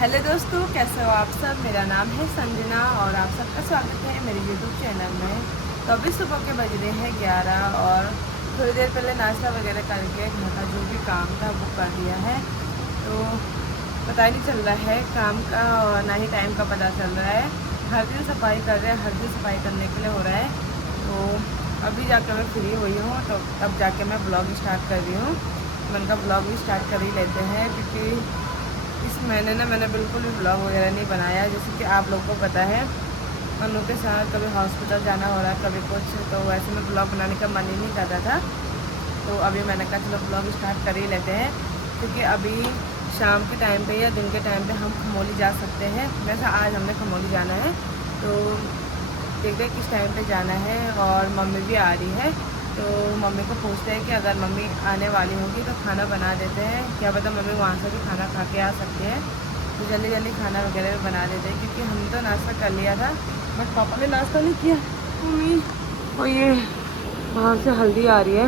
Hello दोस्तों, कैसे हो आप सब। मेरा नाम है संजना और आप सबका स्वागत है मेरे यूट्यूब चैनल में। तो अभी सुबह के बज रहे हैं 11 और थोड़ी देर पहले नाश्ता वगैरह करके घर का जो भी काम था वो कर दिया है। तो पता ही नहीं चल रहा है काम का और ना ही टाइम का पता चल रहा है। हर दिन सफाई कर रहे हैं, हर दिन सफाई करने के लिए हो रहा है। तो अभी जाकर मैं फ्री हुई हूँ तो अब जाके मैं ब्लॉग स्टार्ट कर रही हूँ। मैंने कहा ब्लॉग भी स्टार्ट कर ही लेते हैं क्योंकि इस महीने ना मैंने बिल्कुल भी ब्लॉग वगैरह नहीं बनाया। जैसे कि आप लोगों को पता है मनु के साथ कभी हॉस्पिटल जाना हो रहा है, कभी कुछ, तो वैसे में ब्लॉग बनाने का मन ही नहीं कर रहा था। तो अभी मैंने कहा चलो ब्लॉग स्टार्ट कर ही लेते हैं क्योंकि अभी शाम के टाइम पे या दिन के टाइम पे हम खमोली जा सकते हैं। वैसे आज हमने खमोली जाना है तो देखते हैं किस टाइम पे जाना है। और मम्मी भी आ रही है तो मम्मी को पूछते हैं कि अगर मम्मी आने वाली होगी तो खाना बना देते हैं। क्या पता मम्मी वहाँ से भी खाना खा के आ सकती है तो जल्दी जल्दी खाना वगैरह भी बना देते हैं क्योंकि हमने तो नाश्ता कर लिया था बट पापा ने नाश्ता नहीं किया। मम्मी और ये वहाँ से हल्दी आ रही है,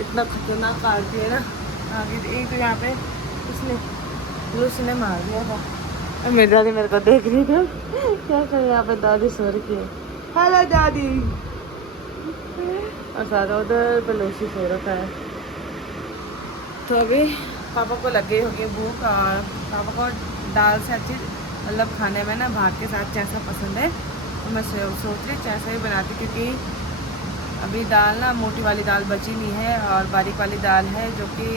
इतना खतरनाक काटती है ना। आगे एक तो यहाँ पे उसने लूसी ने मार दिया था और मेरी दादी मेरे को देख रही थी। क्या कर यहाँ पे दादी सो रही है। हेलो दादी। और सारा उधर पे लूसी सो रखा है। तो अभी पापा को लग गई होगी भूख और पापा को दाल से अच्छी मतलब खाने में ना भात के साथ जैसा पसंद है तो मैं सोच रही जैसा ही बनाती क्योंकि अभी दाल ना मोटी वाली दाल बची नहीं है और बारीक वाली दाल है जो कि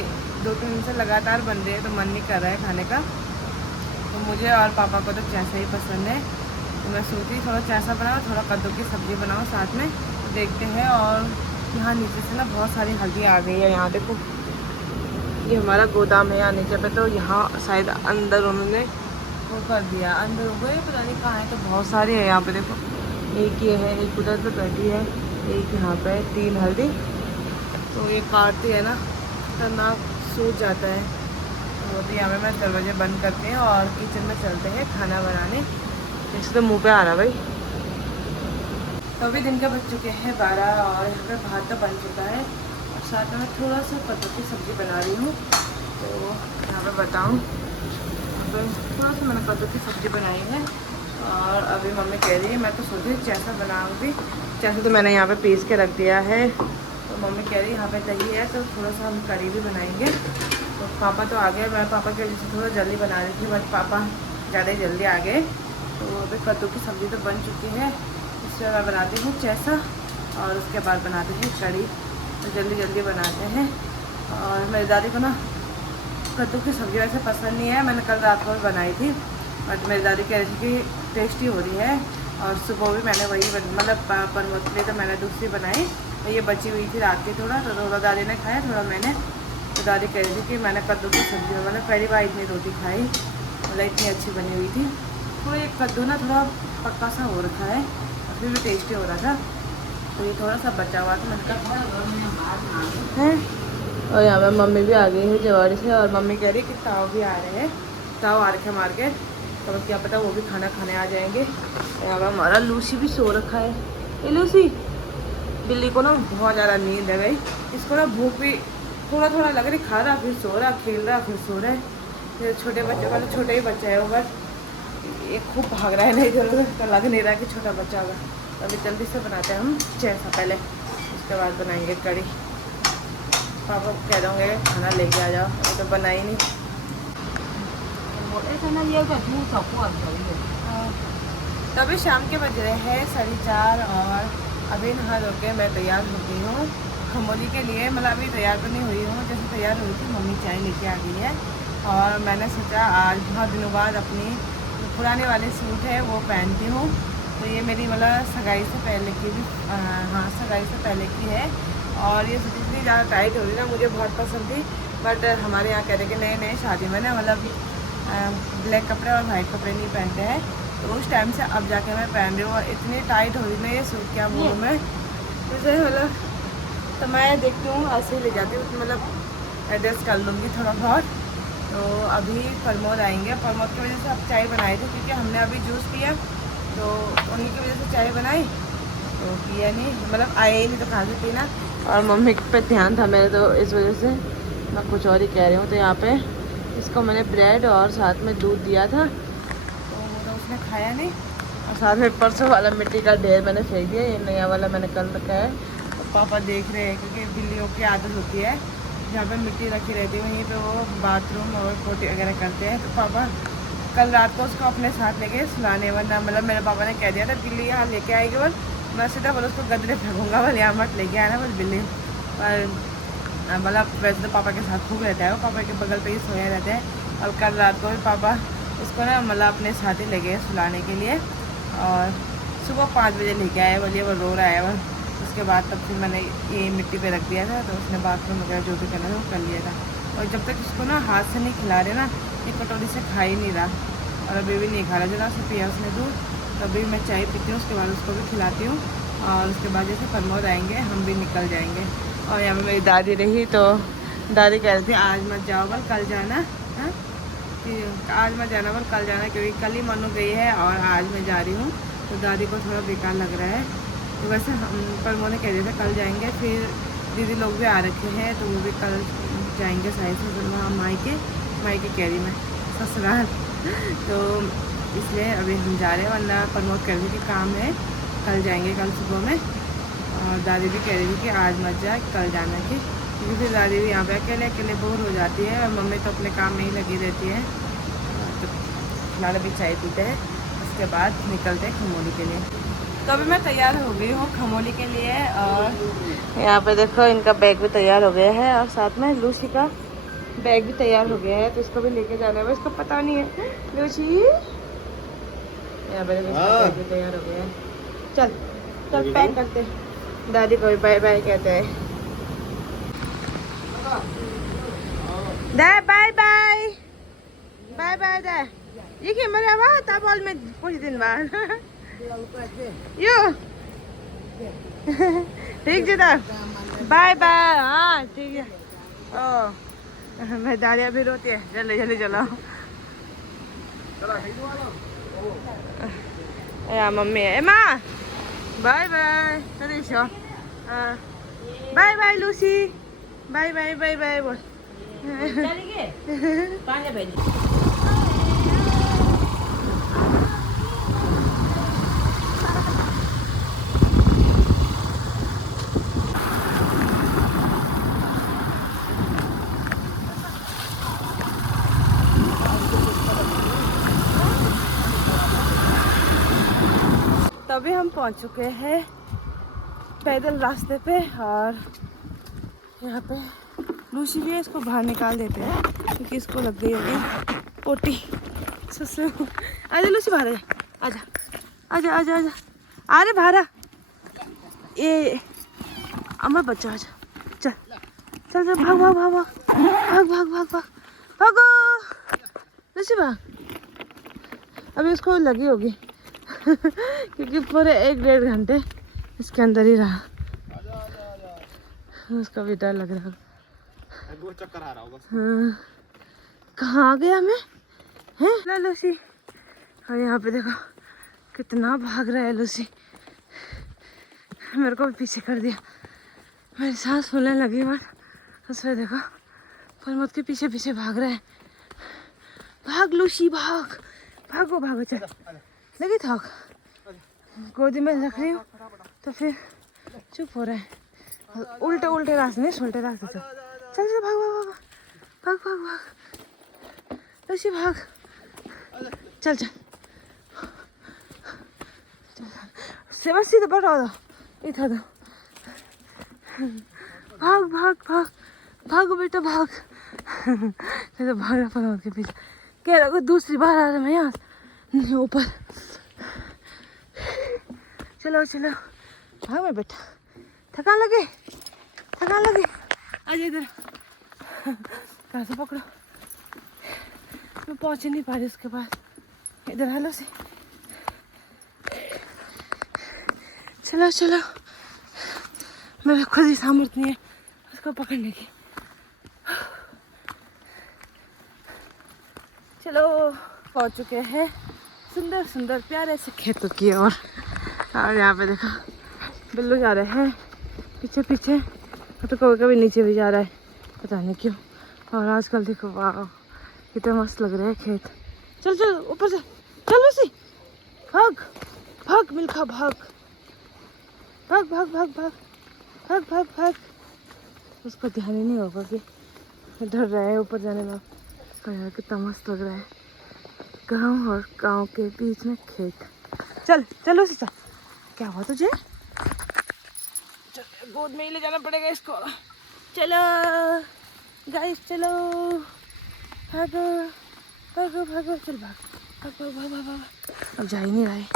2-3 दिन से लगातार बन रही है तो मन नहीं कर रहा है खाने का। तो मुझे और पापा को तो जैसा ही पसंद है तो मैं सोच रही थोड़ा जैसा बनाओ, थोड़ा कद्दू की सब्ज़ी बनाओ साथ में। तो देखते हैं। और यहाँ नीचे से ना बहुत सारी हल्दी आ गई है। यहाँ देखो ये हमारा गोदाम है यहाँ नीचे पे, तो यहाँ शायद अंदर उन्होंने वो कर दिया, अंदर हो गए पता नहीं कहाँ है। तो बहुत सारे हैं यहाँ पे देखो, एक ये है, एक उधर पे बैठी है, एक यहाँ पे 3 हल्दी। तो ये काटती है ना तो नाक सूज जाता है। तो अभी यहाँ पे मैं दरवाजे बंद करते हैं और किचन में चलते हैं खाना बनाने। इस तो मुँह पे आ रहा भाई। तो अभी दिन के बज चुके हैं 12 और यहाँ पे भात तो बन चुका है और साथ में मैं थोड़ा सा कद्दू की सब्ज़ी बना रही हूँ। तो यहाँ पे बताऊँ तो थोड़ा सा मैंने कद्दू की सब्ज़ी बनाई है और अभी मम्मी कह रही है, मैं तो सोच रही जैसा बनाऊँगी जैसे, तो मैंने यहाँ पे पीस के रख दिया है। तो मम्मी कह रही यहाँ पे दही है तो थोड़ा सा हम करी भी बनाएंगे। तो पापा तो आ गए, मैं पापा की वजह से थोड़ा जल्दी बना रही थी बट पापा ज़्यादा जल्दी आ गए। तो अभी कद्दू की सब्ज़ी तो बन चुकी है, इसमें मैं बनाती हूँ चैसा और उसके बाद बनाते हैं कड़ी। तो जल्दी जल्दी बनाते हैं। और मेरी दादी को ना कद्दू की सब्ज़ी वैसे पसंद नहीं है, मैंने कल रात को भी बनाई थी बट मेरी दादी कह रही थी कि टेस्टी हो रही है। और सुबह भी मैंने वही मतलब परमोद के लिए तो मैंने दूसरी बनाई, तो ये बची हुई थी रात की थोड़ा, तो थोड़ा दादी ने खाया थोड़ा मैंने। तो दादी कह रही थी कि मैंने कद्दू की सब्ज़ी मैंने पहली बार इतनी रोटी खाई, मतलब इतनी अच्छी बनी हुई थी। थोड़ा ये कद्दू ना थोड़ा पक्का सा हो रखा है और फिर भी टेस्टी हो रहा था। तो ये थोड़ा सा बचा हुआ था मैंने कहा है। और यहाँ पे मम्मी भी आ गई है जवाड़ी से और मम्मी कह रही कि ताऊ भी आ रहे हैं, ताऊ आ रखे मार्केट, तो क्या पता वो भी खाना खाने आ जाएंगे। यहाँ पे हमारा लूसी भी सो रखा है। ये लूसी बिल्ली को ना बहुत ज़्यादा नींद है भाई, इसको ना भूख भी थोड़ा थोड़ा लग रही, खा रहा फिर सो रहा, खेल रहा फिर सो रहा है। फिर छोटे बच्चे का तो छोटा ही बच्चा है वो, बट ये खूब भाग रहा है, नहीं तो लग नहीं रहा कि छोटा बच्चा होगा। तो अभी जल्दी से बनाते हैं हम जैसा पहले, उसके बाद बनाएंगे कड़ी। पापा को कह दूँगे खाना लेके आ जाओ, अभी तो बनाई नहीं। तो अभी शाम के बज रहे हैं 4:30 और अभी नहा धो के मैं तैयार हो गई हूँ खमोली के लिए। मतलब अभी तैयार तो नहीं हुई हूँ, जैसे तैयार हुई थी मम्मी चाय लेके आ गई है और मैंने सोचा आज बहुत दिनों बाद अपनी जो पुराने वाले सूट है वो पहनती हूँ। तो ये मेरी मतलब सगाई से पहले की भी, हाँ सगाई से पहले की है। और ये सूट इतनी ज़्यादा टाइट हो रही ना, मुझे बहुत पसंद थी बट हमारे यहाँ कह रहे कि नए नए शादी में ना मतलब ब्लैक कपड़े और वाइट कपड़े नहीं पहनते हैं। तो उस टाइम से अब जाके मैं पहन रही हूँ और इतनी टाइट हो रही ना ये सूट, क्या बोलूँ मैं जैसे मतलब। तो मैं देखती हूँ ऐसे ही ले जाती हूँ, मतलब एडजस्ट कर लूँगी थोड़ा बहुत। तो अभी प्रमोद आएंगे, प्रमोद की वजह से अब चाय बनाई थी क्योंकि हमने अभी जूस पिया, तो उन्हीं की वजह से चाय बनाई। तो पिया नहीं, मतलब आए ही नहीं तो कहाँ से पीना। और मम्मी पे ध्यान था मेरे, तो इस वजह से मैं कुछ और ही कह रही हूँ। तो यहाँ पे इसको मैंने ब्रेड और साथ में दूध दिया था, तो वो तो उसने खाया नहीं। और साथ में परसों वाला मिट्टी का ढेर मैंने फेंक दिया, ये नया वाला मैंने कल रखा है। तो पापा देख रहे हैं, क्योंकि बिल्लियों की आदत होती है जहाँ पे मिट्टी रखी रहती है वहीं पे वो बाथरूम और पोटी वगैरह करते हैं। तो पापा कल रात को उसको अपने साथ लेके सुलाने, वरना मतलब मेरे पापा ने कह दिया था बिल्ली यहाँ लेके आएगी, बस मैं सीधा बोला उसको गदरे फेंकूँगा, बस यहाँ मत लेके आना बस बिल्ली। पर मतलब वैसे तो पापा के साथ खूब रहता है, वो पापा के बगल पे ही सोया रहता है। और कल रात को भी पापा उसको ना मतलब अपने साथ ही ले गए सुलाने के लिए, और सुबह 5 बजे लेके आए, बोलिए वो रो रहा है वो। उसके बाद तब फिर मैंने ये मिट्टी पे रख दिया था, तो उसने बाथरूम वगैरह जो भी करना था वो कर लिया था। और जब तक उसको ना हाथ से नहीं खिला रहे ना, ये कटोरी से खा ही नहीं रहा, और अभी भी नहीं खा रहा। जरा से पिया उसने दूध, तभी मैं चाय पीती हूँ, उसके बाद उसको भी खिलाती हूँ। और उसके बाद जैसे प्रमोद आएंगे हम भी निकल जाएंगे। और यहाँ पे मेरी दादी रही, तो दादी कह रही थी आज मत जाओ बल, कल जाना है कि आज मत जाना बल, कल जाना, क्योंकि कल ही मनु गई है और आज मैं जा रही हूँ। तो दादी को थोड़ा बेकार लग रहा है। तो वैसे हम प्रमोद ने कह दिया था कल जाएंगे, फिर दीदी लोग भी आ रखे हैं, तो वो भी कल जाएंगे शायद से, फिर वहाँ मायके कह रही मैं ससुराल। तो इसलिए अभी हम जा रहे हैं, वरना प्रमोद कह रही थी कि काम है कल जाएंगे, कल सुबह में। और दादी भी कह रही थी कि आज मत जा, कल जाना थी, क्योंकि फिर दादी भी यहाँ पे अकेले अकेले बोर हो जाती है, और मम्मी तो अपने काम में ही लगी रहती है। तो फिलहाल अभी चाय पीते हैं, उसके बाद निकलते हैं खमोली के लिए। तो अभी मैं तैयार हो गई हूँ खमोली के लिए, और यहाँ पे देखो इनका बैग भी तैयार हो गया है, और साथ में लूसी का बैग भी तैयार हो गया है, तो इसको भी लेके जाना है, इसको पता नहीं है। लूसी यहाँ पे बैग भी तैयार हो गया है, चल चल पैक करते हैं। दादी को भी बाय बाय कहते हैं, दे बाय बाय बाय बाय दे। ये कि मेरे आवाज तब ऑल में कुछ दिन बाद यो ठीक है तब बाय बाय। हाँ ठीक है। ओ मैं दादी अभी रोती है, जल्दी जल्दी चलो। या मम्मी है माँ bye bye, bye bye Lucy, bye bye bye bye बोल। तभी हम पहुंच चुके हैं पैदल रास्ते पे, और यहाँ पे लूसी भी है, इसको बाहर निकाल देते हैं क्योंकि इसको लग गई होगी पोटी। ससुर आजा लूसी, बाहर आजा आजा आजा आजा, अरे बाहर आ, ये अमर बच्चा आजा, चल चल चल भाग भाग भाग भाग भाग भाग भाग भागो लूसी भाग। अभी उसको लगी होगी क्योंकि पूरे 1-1.5 घंटे इसके अंदर ही रहा, उसका भी डर लग रहा है। चक्कर आ रहा होगा। हाँ कहाँ आ गया मैं है लूसी। और यहाँ पे देखो कितना भाग रहा है लूसी, मेरे को भी पीछे कर दिया, मेरी सांस फूलने लगी। बट उसमें देखो प्रमोद के पीछे पीछे भाग रहा है। भाग लूसी भाग, भागो भागो, चल लगी थक, गोदी में रख रही हूँ तो फिर चुप हो रहा है। उल्टे उल्टे रास्ते नहीं, उल्टे रास्ते चल चल चल, भाग भाग भाग भाग भाग भाग लूसी भाग, चल चल चल, सीधा बढ़ा दो इधर दो, भाग भाग भाग भागो बेटा भाग। तो भाग रहा प्रमोद के पीछे, कह रहा दूसरी बार आ रहा मैं यहाँ ऊपर। चलो चलो भाग मैं बेटा, थकान लगे आज इधर कहाँ से पकड़ो, मैं पहुँच नहीं पा रही उसके पास, इधर हेलो से चलो चलो, मेरा खुद ही सामर्थ्य नहीं है उसको पकड़ने की। चलो पहुँच चुके हैं सुंदर सुंदर प्यारे से खेतों की ओर, और यहाँ पे देखो बिल्लू जा रहे हैं पीछे पीछे, तो कभी कभी नीचे भी जा रहा है, पता नहीं क्यों। और आजकल देखो वाह कितना मस्त लग रहा है खेत। चल चल ऊपर से चल लूसी, भाग भाग मिल्खा भाग भाग भाग भाग भाग भाग भाग भाग। उसको ध्यान ही नहीं होगा कि डर रहा है ऊपर जाने में। पर यार कितना मस्त लग रहा है, गांव और गांव के बीच में खेत। चल चल लूसी चल। क्या हुआ तुझे? चल गोद में ही ले जाना पड़ेगा इसको। चलो गाइस चलो, भागो भागो भागो, चल भाग भाग भाग भाग भाग। अब जा ही नहीं रहा है।